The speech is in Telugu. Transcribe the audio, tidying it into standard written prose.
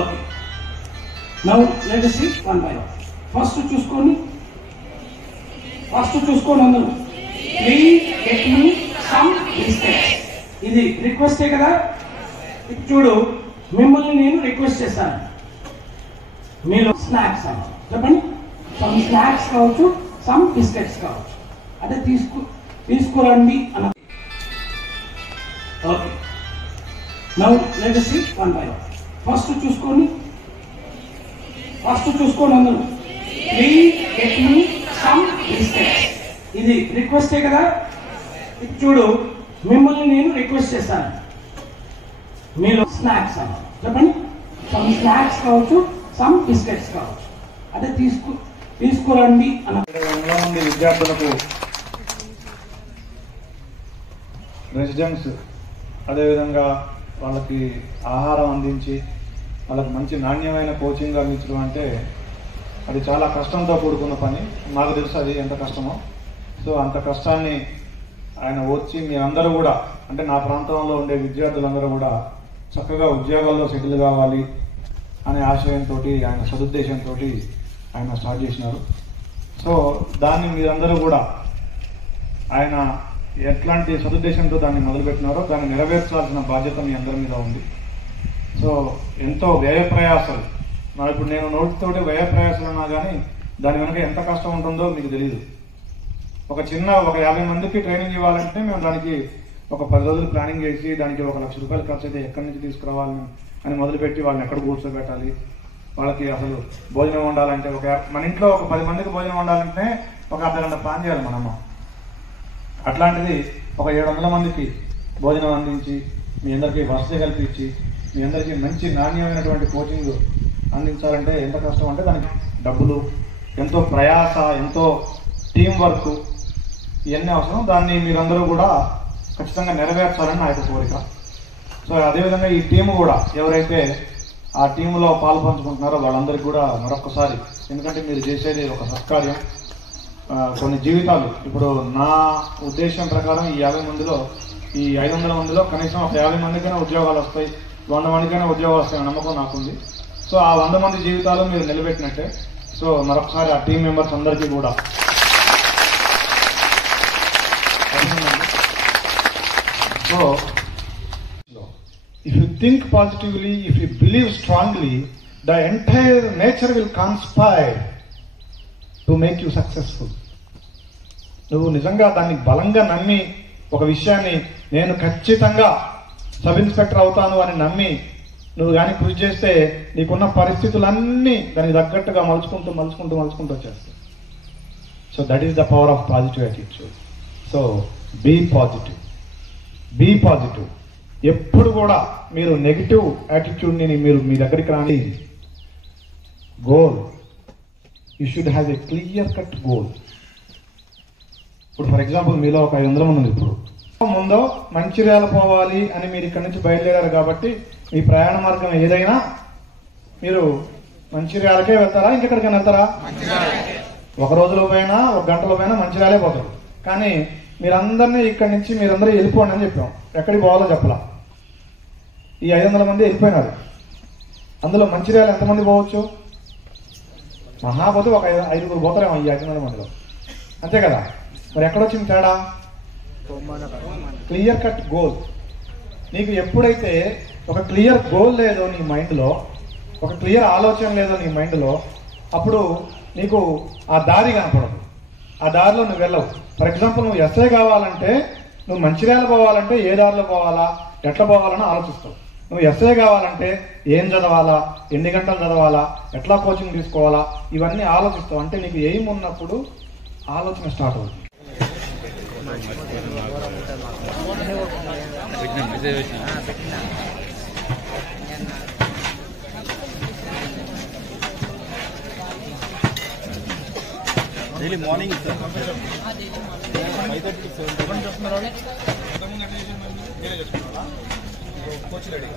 Okay, now let us see one by one. First చూసుకోండి అందరూ. Please get me some biscuits. ఇది రిక్వెస్టే కదా. ఇప్పుడు చూడు, మిమ్మల్ని నేను రిక్వెస్ట్ చేస్తాను, మీలో స్నాక్స్ అని చెప్పండి. సమ్ స్నాక్స్ కావచ్చు, సమ్ బిస్కెట్స్ కావచ్చు, అంటే తీసుకురండి అన్న. Okay, now let us see one by one. First చూసుకోండి అందరూ. Please get me some biscuits. ఇది రిక్వెస్టే కదా. ఇప్పుడు చూడు, మిమ్మల్ని నేను రిక్వెస్ట్ చేస్తాను, మీలో స్నాక్స్ అని చెప్పండి. సమ్ స్నాక్స్ కావచ్చు, సమ్ బిస్కెట్స్ కావచ్చు, అంటే తీసుకురండి అన్న. విద్యార్థులకు రెసిడెన్స్, అదేవిధంగా వాళ్ళకి ఆహారం అందించి వాళ్ళకి మంచి నాణ్యమైన కోచింగ్ అందించడం అంటే అది చాలా కష్టంతో కూడుకున్న పని. నాకు తెలుసు అది ఎంత కష్టమో. సో అంత కష్టాన్ని ఆయన వచ్చి మీ అందరూ కూడా, అంటే నా ప్రాంతంలో ఉండే విద్యార్థులందరూ కూడా చక్కగా ఉద్యోగాల్లో సెటిల్ కావాలి అనే ఆశయంతో, ఆయన సదుద్దేశంతో ఆయన స్టార్ట్ చేసినారు. సో దాన్ని మీరందరూ కూడా ఆయన ఎట్లాంటి సదుద్దేశంతో దాన్ని మొదలుపెట్టినారో దాన్ని నెరవేర్చాల్సిన బాధ్యత మీ అందరి మీద ఉంది. సో ఎంతో వ్యయ ప్రయాసాలు, ఇప్పుడు నేను నోటితోటి వ్యయ ప్రయాసాలు అన్నా కానీ దాని వెనక ఎంత కష్టం ఉంటుందో మీకు తెలియదు. ఒక 50 మందికి ట్రైనింగ్ ఇవ్వాలంటే మేము దానికి ఒక 10 రోజులు ప్లానింగ్ చేసి దానికి 1 లక్ష రూపాయలు ఖర్చు అయితే ఎక్కడి నుంచి తీసుకురావాలని అని మొదలుపెట్టి వాళ్ళని ఎక్కడ కూర్చోబెట్టాలి, వాళ్ళకి అసలు భోజనం వండాలంటే మన ఇంట్లో ఒక 10 మందికి భోజనం వండాలంటే ఒక అర్ధగంట ప్లాన్ చేయాలి మనమ్మ. అట్లాంటిది ఒక 700 మందికి భోజనం అందించి మీ అందరికీ వసతి కల్పించి మీ అందరికీ మంచి నాణ్యమైనటువంటి కోచింగ్ అందించాలంటే ఎంత కష్టం అంటే దానికి డబ్బులు, ఎంతో ప్రయాస, ఎంతో టీం వర్క్, ఇవన్నీ అవసరం. దాన్ని మీరందరూ కూడా ఖచ్చితంగా నెరవేర్చాలని నా యొక్క కోరిక. సో అదేవిధంగా ఈ టీము కూడా ఎవరైతే ఆ టీంలో పాలు పంచుకుంటున్నారో వాళ్ళందరికీ కూడా మరొకసారి, ఎందుకంటే మీరు చేసేది ఒక సత్కార్యం, కొన్ని జీవితాలు. ఇప్పుడు నా ఉద్దేశం ప్రకారం ఈ 50 మందిలో, ఈ 500 మందిలో కనీసం ఒక 50 మందికైనా ఉద్యోగాలు వస్తాయి, 100 మందికైనా ఉద్యోగాలు వస్తాయని నమ్మకం నాకుంది. సో ఆ 100 మంది జీవితాలు మీరు నిలబెట్టినట్టే. సో మరొకసారి ఆ టీం మెంబర్స్ అందరికీ కూడా so if you think positively, if you believe strongly, the entire nature will conspire to make you successful. నువ్వు నిజంగా దాన్ని బలంగా నమ్మి ఒక విషయాన్ని నేను ఖచ్చితంగా సబ్ ఇన్స్పెక్టర్ అవుతాను అని నమ్మి నువ్వు కానీ కృషి చేస్తే నీకున్న పరిస్థితులన్నీ దానికి తగ్గట్టుగా మలుచుకుంటూ వచ్చేస్తాయి. So that is the power of positive attitude. So be positive. ఎప్పుడు కూడా మీరు నెగిటివ్ యాటిట్యూడ్ని మీరు మీ దగ్గరికి రాని. Goal, you should have a clear cut goal. ఇప్పుడు ఫర్ ఎగ్జాంపుల్ మీలో ఒక 500 మంది ఉంది. ఇప్పుడు ముందో మంచిర్యాల పోవాలి అని మీరు ఇక్కడి నుంచి బయలుదేరారు కాబట్టి మీ ప్రయాణ మార్గం ఏదైనా మీరు మంచిర్యాలకే వెళ్తారా, ఇంకెక్కడికైనా వెళ్తారా? ఒక రోజులో పోయినా, ఒక గంటలో పోయినా మంచిర్యాలే పోతారు. కానీ మీరందరినీ ఇక్కడి నుంచి మీరందరూ వెళ్ళిపోండి అని చెప్పాం. ఎక్కడికి పోవాలో చెప్పలా. ఈ 500 మంది వెళ్ళిపోయినారు. అందులో మంచిర్యాల ఎంతమంది పోవచ్చు? మహాపోతే ఒక 5 పోతారేమో ఈ 500 మందిలో, అంతే కదా. మరి ఎక్కడొచ్చింది తేడా? Clear cut goal. నీకు ఎప్పుడైతే ఒక క్లియర్ గోల్ లేదో నీ మైండ్లో, ఒక క్లియర్ ఆలోచన లేదో నీ మైండ్లో, అప్పుడు నీకు ఆ దారి కనపడదు, ఆ దారిలో నువ్వు వెళ్ళవు. ఫర్ ఎగ్జాంపుల్ నువ్వు ఎస్ఐ కావాలంటే నువ్వు మంచిర్యాల పోవాలంటే ఏ దారిలో పోవాలా, ఎట్లా పోవాలని ఆలోచిస్తావు. నువ్వు ఎస్ఐ కావాలంటే ఏం చదవాలా, ఎన్ని గంటలు చదవాలా, ఎట్లా కోచింగ్ తీసుకోవాలా, ఇవన్నీ ఆలోచిస్తావు. అంటే నీకు ఎయిమ్ ఉన్నప్పుడు ఆలోచన స్టార్ట్ అవుతుంది. Daily morning coach ready